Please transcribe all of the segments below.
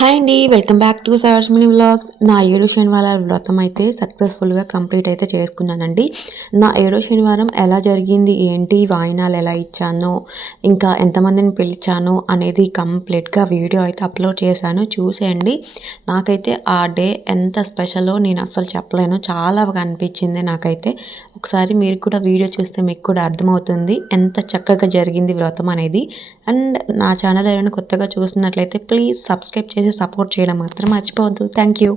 Hi అండి. Welcome back to Saroj mini vlogs. నా 7 శనివారాల వ్రతం అయితే సక్సెస్‌ఫుల్‌గా కంప్లీట్ అయితే చేసుకున్నానండి. నా 7 శనివారం ఎలా జరిగింది, ఏంటి, వాయినాలు ఎలా ఇచ్చానో, ఇంకా ఎంతమందిని పిలిచానో అనేది కంప్లీట్‌గా వీడియో అయితే అప్లోడ్ చేశాను. చూసేయండి. నాకైతే ఆ డే ఎంత స్పెషలో నేను అస్సలు చెప్పలేను. చాలా బాగా అనిపించింది నాకైతే. ఒకసారి మీరు కూడా వీడియో చూస్తే మీకు కూడా అర్థమవుతుంది ఎంత చక్కగా జరిగింది వ్రతం అనేది. అండ్ నా ఛానల్ ఏమైనా కొత్తగా చూస్తున్నట్లయితే ప్లీజ్ సబ్స్క్రైబ్ చేసి సపోర్ట్ చేయడం మాత్రం మర్చిపోవద్దు. Thank you.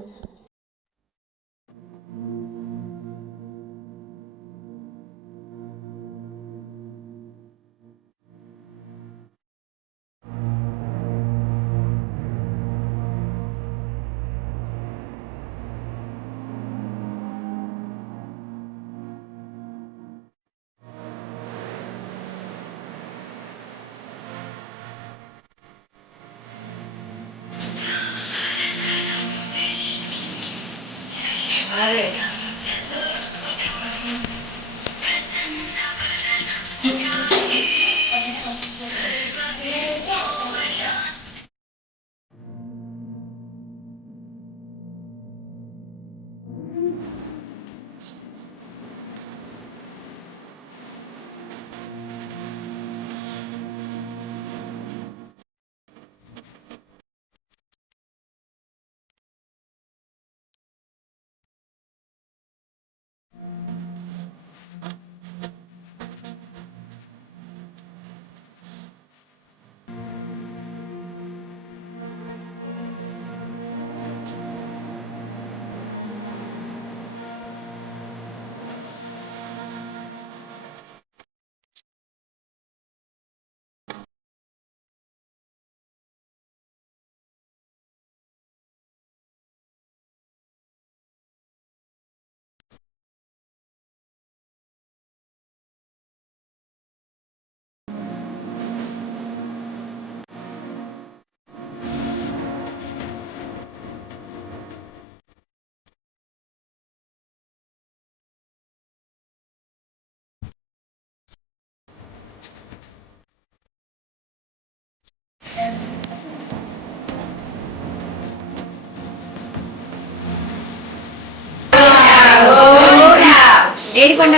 ఏడికొండ